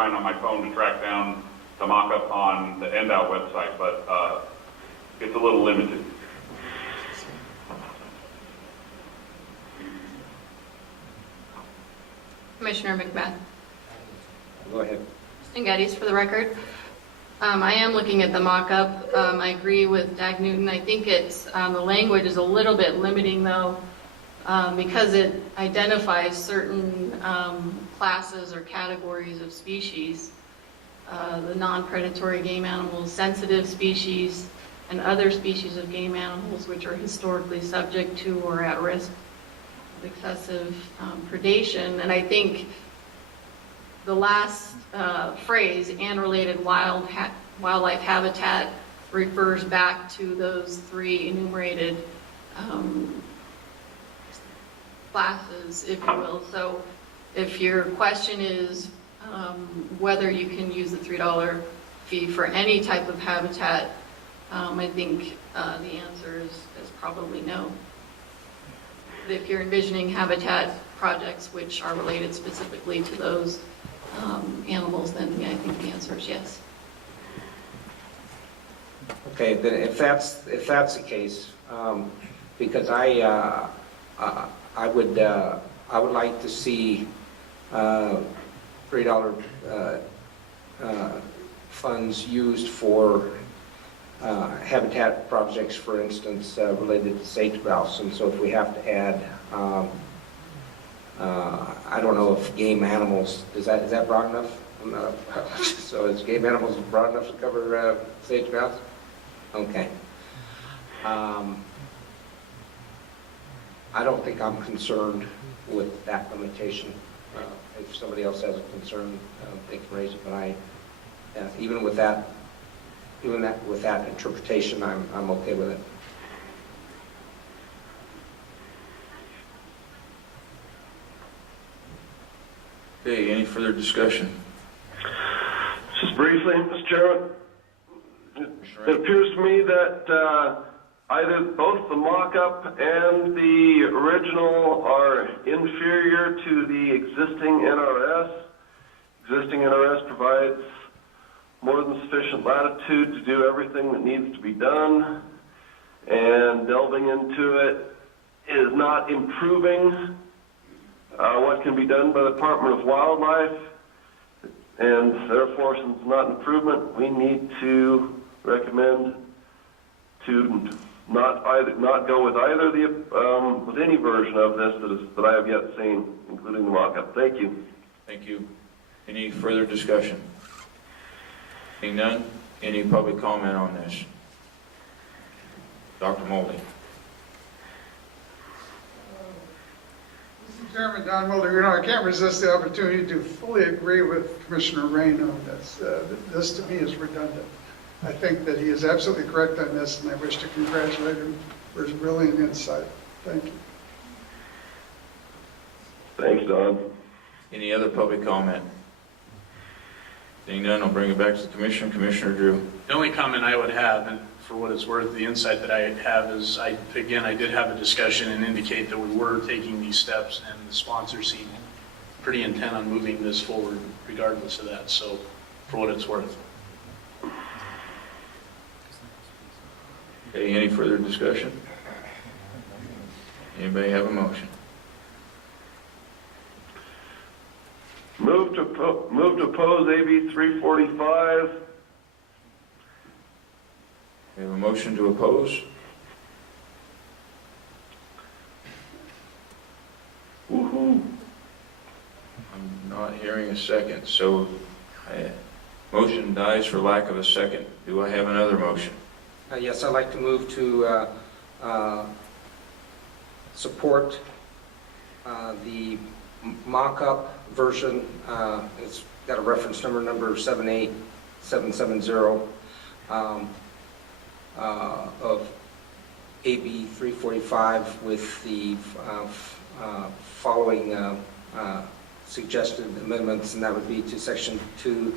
trying on my phone to track down the mock-up on the NDOW website, but it's a little limited. Commissioner McBeth. Go ahead. Kristen Geddes for the record. I am looking at the mock-up. I agree with Dag Newton. I think it's, the language is a little bit limiting though, because it identifies certain classes or categories of species, the non-predatory game animals, sensitive species, and other species of game animals which are historically subject to or at risk of excessive predation. And I think the last phrase, and related wildlife habitat, refers back to those three enumerated classes, if you will. So if your question is whether you can use the $3 fee for any type of habitat, I think the answer is probably no. But if you're envisioning habitat projects which are related specifically to those animals, then yeah, I think the answer is yes. Okay, then if that's the case, because I would like to see $3 funds used for habitat projects, for instance, related to sage grouse. And so if we have to add, I don't know if game animals, is that broad enough? So is game animals broad enough to cover sage grouse? Okay. I don't think I'm concerned with that limitation. If somebody else has a concern, they can raise it. But even with that interpretation, I'm okay with it. Okay, any further discussion? Just briefly, Mr. Chairman, it appears to me that either both the mock-up and the original are inferior to the existing NRS. Existing NRS provides more than sufficient latitude to do everything that needs to be done, and delving into it is not improving what can be done by the Department of Wildlife, and therefore, since it's not an improvement, we need to recommend to not go with either with any version of this that I have yet seen, including the mock-up. Thank you. Thank you. Any further discussion? Seeing none, any public comment on this? Dr. Moldy. Mr. Chairman, Don Mulder, I can't resist the opportunity to fully agree with Commissioner Rain on this. This to me is redundant. I think that he is absolutely correct on this, and I wish to congratulate him for his brilliant insight. Thank you. Thanks, Don. Any other public comment? Seeing none, I'll bring it back to the Commission. Commissioner Drew. The only comment I would have, and for what it's worth, the insight that I have is, I did have a discussion and indicate that we were taking these steps, and the sponsor seemed pretty intent on moving this forward regardless of that, so for what it's worth. Okay, any further discussion? Anybody have a motion? Move to oppose AB 345. We have a motion to oppose. Woohoo! I'm not hearing a second, so motion dies for lack of a second. Do I have another motion? Yes, I'd like to move to support the mock-up version. It's got a reference number 78770 of AB 345 with the following suggested amendments, and that would be to Section 2,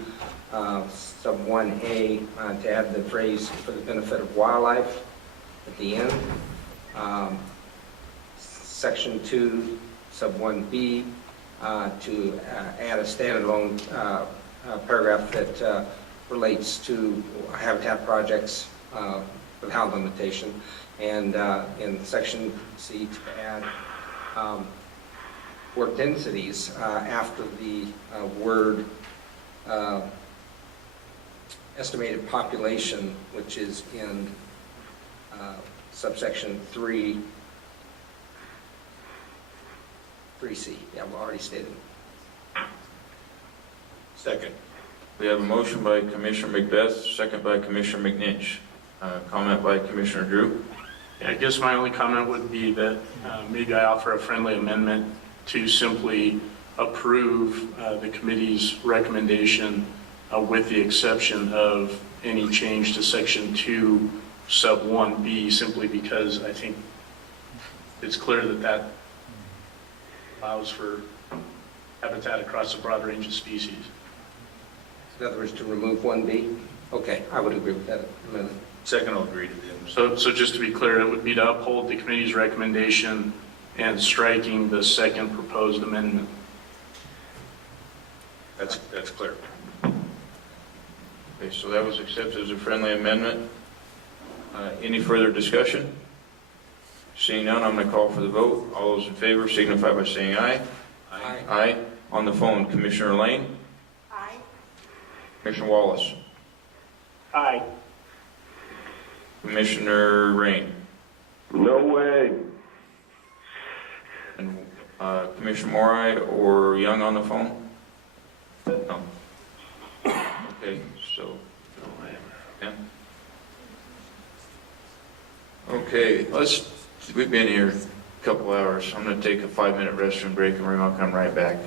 Sub 1A, to add the phrase "for the benefit of wildlife" at the end. Section 2, Sub 1B, to add a standalone paragraph that relates to habitat projects without limitation, and in section C to add work densities after the word estimated population, which is in subsection 3C. Yeah, we already stated. Second. We have a motion by Commissioner Macbeth, second by Commissioner McNinch. Comment by Commissioner Drew. Yeah, I guess my only comment would be that maybe I offer a friendly amendment to simply approve the committee's recommendation with the exception of any change to section 2 sub 1B, simply because I think it's clear that that allows for habitat across a broad range of species. In other words, to remove 1B? Okay, I would agree with that amendment. Second, I'll agree to them. So just to be clear, it would be to uphold the committee's recommendation and striking the second proposed amendment. That's clear. Okay, so that was accepted as a friendly amendment. Any further discussion? Seeing none, I'm going to call for the vote. All those in favor signify by saying aye. Aye. Aye. On the phone, Commissioner Lane? Aye. Commissioner Wallace? Aye. Commissioner Rain? No way. And Commissioner Morai or Young on the phone? No. Okay, so. Yeah. Okay, we've been here a couple hours. I'm going to take a 5-minute restroom break and we're going to come right back.